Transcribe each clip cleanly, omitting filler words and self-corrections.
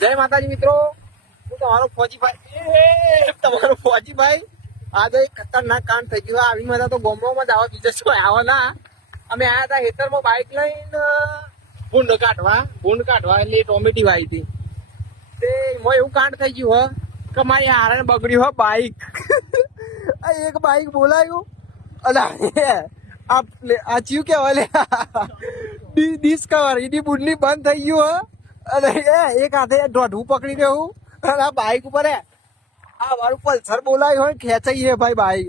જય માતાજી મિત્રો, હું તમારો ફોજીભાઈ. આજે ખતરનાક કાંડ થઈ ગયું. આવી મજા તો ગોમમાં જ આવે, બીજા શું આવે ના. અમે આયા હતા હેતરમાં બાઇક લઈને ભૂંડ કાઢવા એટલે ટોમેટી વાવી હતી. તે એમાં એવું કાંડ થઈ ગયું હો કે મારી હારણ બગડ્યું હો બાઇક. એક બાઇક બોલાયું અલા આ ચીવ કેવાય ડિસ્કવર એની બુડલી બંધ થઈ ગયું હો. અને એક હાથે દોઢું પકડી દેવું અને આ બાઇક ઉપર આ મારું પલ્સર બોલાયું હોય ખેંચાઈએ ભાઈ બાઇક.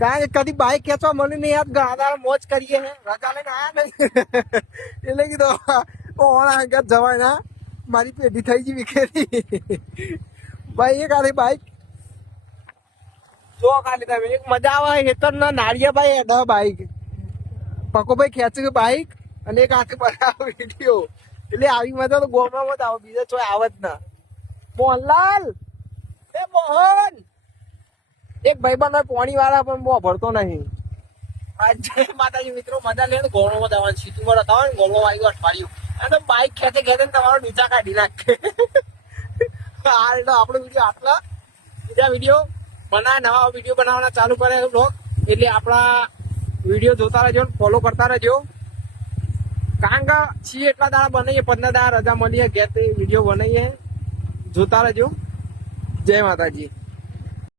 કારણ કે કદી બાઇક ખેંચવા મળી નહીં. યાદ ગાડા મોજ કરીએ રજા લઈને આયા નહીં એટલે કીધું ઓણા અંગત જવાય ના, મારી પેઢી થઈ ગઈ વિખેરી. ભાઈ એક હાથે બાઇક જો ખાલી તમે એક મજા આવે હેતર ના નાળિયા ભાઈ એડા બાઇક પકો ભાઈ ખેંચે બાઇક અને એક હાથે બનાવો વિડીયો. એટલે આવી મજા તો ગોમાં જ આવે, બીજા ચોય આવે જ ના. મોહનલાલ એ મોહન એક ભાઈબંધ પોણી વાળા પણ બહુ ભરતો નહીં. જય માતાજી મિત્રો, મજા લે ગોળમાં જવાનું સીધું મળે હતા ને ગોળમાં આવી અઠવાડિયું અને બાઇક ખેંચે ખેંચે તમારો નીચા કાઢી નાખે. હાલ તો આપણો વિડીયો આટલા, બીજા વિડીયો નવા વિડીયો બનાવવાના ચાલુ કરે બ્લોગ. એટલે આપણા વિડીયો જોતા રહેજો, ફોલો કરતા રહેજો. કારણ કે છીએ એટલા દાડા બનાવીએ, 15 દાડા રજા મળીએ ઘેર વિડીયો બનાવીએ, જોતા રહેજો. જય માતાજી.